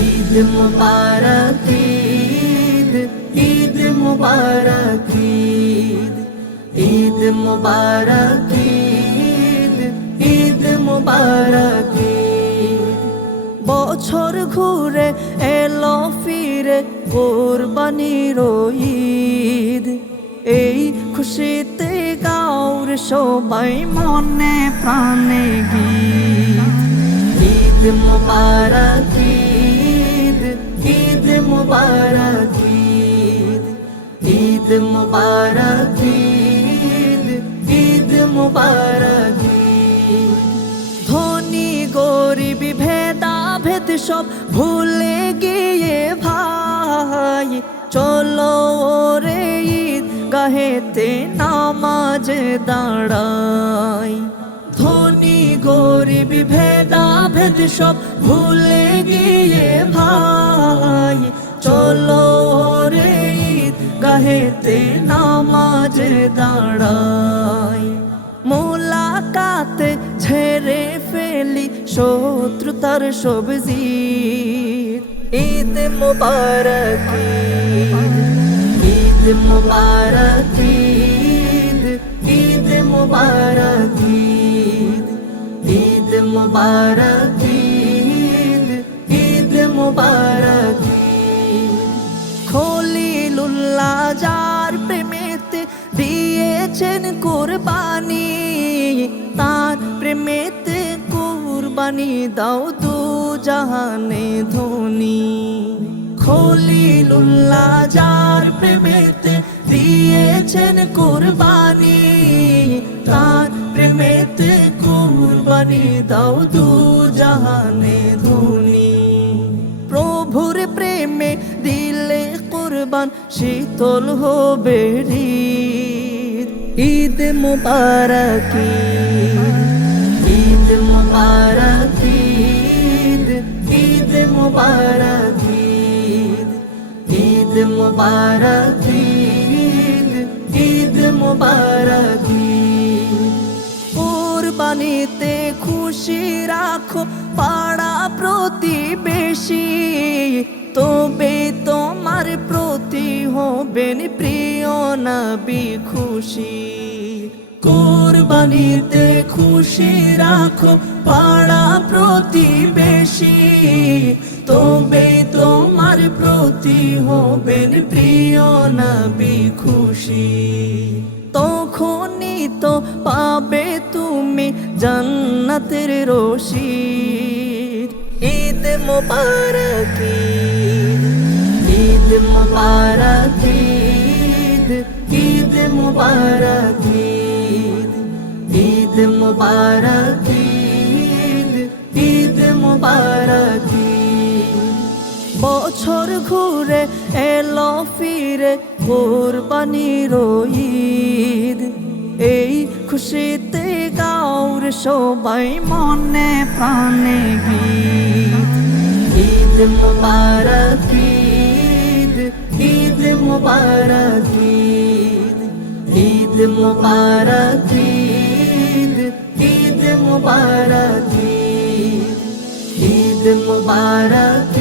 ঈদ মুবারক ঈদ, ঈদ মুবারক ঈদ, ঈদ মুবারক ঈদ, ঈদ মুবারক ঈদ। বছর ঘুরে এলো ফিরে কোরবানির ঈদ, এই খুশিতে গাওর সবাই মনে প্রাণে গীত। ঈদ মুবারক ঈদ, ঈদ মুবারক ঈদ, ঈদ মুবারক ঈদ, ঈদ মুবারক ঈদ। ধনী গরিব ভেদাভেদ সব ভুলে গিয়ে ভাই, চলো রে ঈদ গাহেতে নামাজে দাঁড়াই। ধনী গরিব ভেদাভেদ সব ভুলে গিয়ে ভাই, চলো রে ঈদ গাহেতে নামাজে দাঁড়াই। মোলাকাতে ঝেড়ে ফেলি শত্রুতার সব জিদ। ঈদ মুবারক ঈদ, ঈদ মুবারক ঈদ, ঈদ মুবারক ঈদ, ঈদ মুবারক ঈদ, ঈদ মুবারক ঈদ। খলিলুল্লাহ যার প্রেমেতে দিয়েছেন কুরবানি, তার প্রেমেতে কুরবানি দাও দু জাহানে ধনী। খলিলুল্লাহ যার প্রেমেতে দিয়েছেন কুরবানি, তার প্রেমেতে কুরবানি দাও দু জাহানে ধনী। প্রভুর প্রেমে দিলে কুরবান শীতল হবে হৃদ। ঈদ মুবারক ঈদ, ঈদ মুবারক ঈদ, ঈদ মুবারক ঈদ, ঈদ মুবারক ঈদ, ঈদ মুবারক ঈদ। কুরবানিতে খুশি রাখো পাড়া প্রতিবেশী, তবে তোমার প্রতি হবেন প্রিয় নবী খুশি। কুরবানিতে খুশি রাখো পাড়া প্রতিবেশী, তবে তোমার প্রতি হবেন প্রিয় নবী খুশি। তখনই তো পাবে তুমি জান্নাতের রশিদ। ঈদ মুবারক ঈদ, ঈদ মুবারক ঈদ, ঈদ মুবারক ঈদ, ঈদ মুবারক ঈদ, ঈদ মুবারক ঈদ। বছর ঘুরে এলো ফিরে কোরবানির ঈদ, এই খুশিতে গাওর সবাই মনে প্রাণে গীত। ঈদ মুবারক ঈদ, ঈদ মুবারক ঈদ, ঈদ মুবারক ঈদ, ঈদ মুবারক ঈদ, ঈদ মুবারক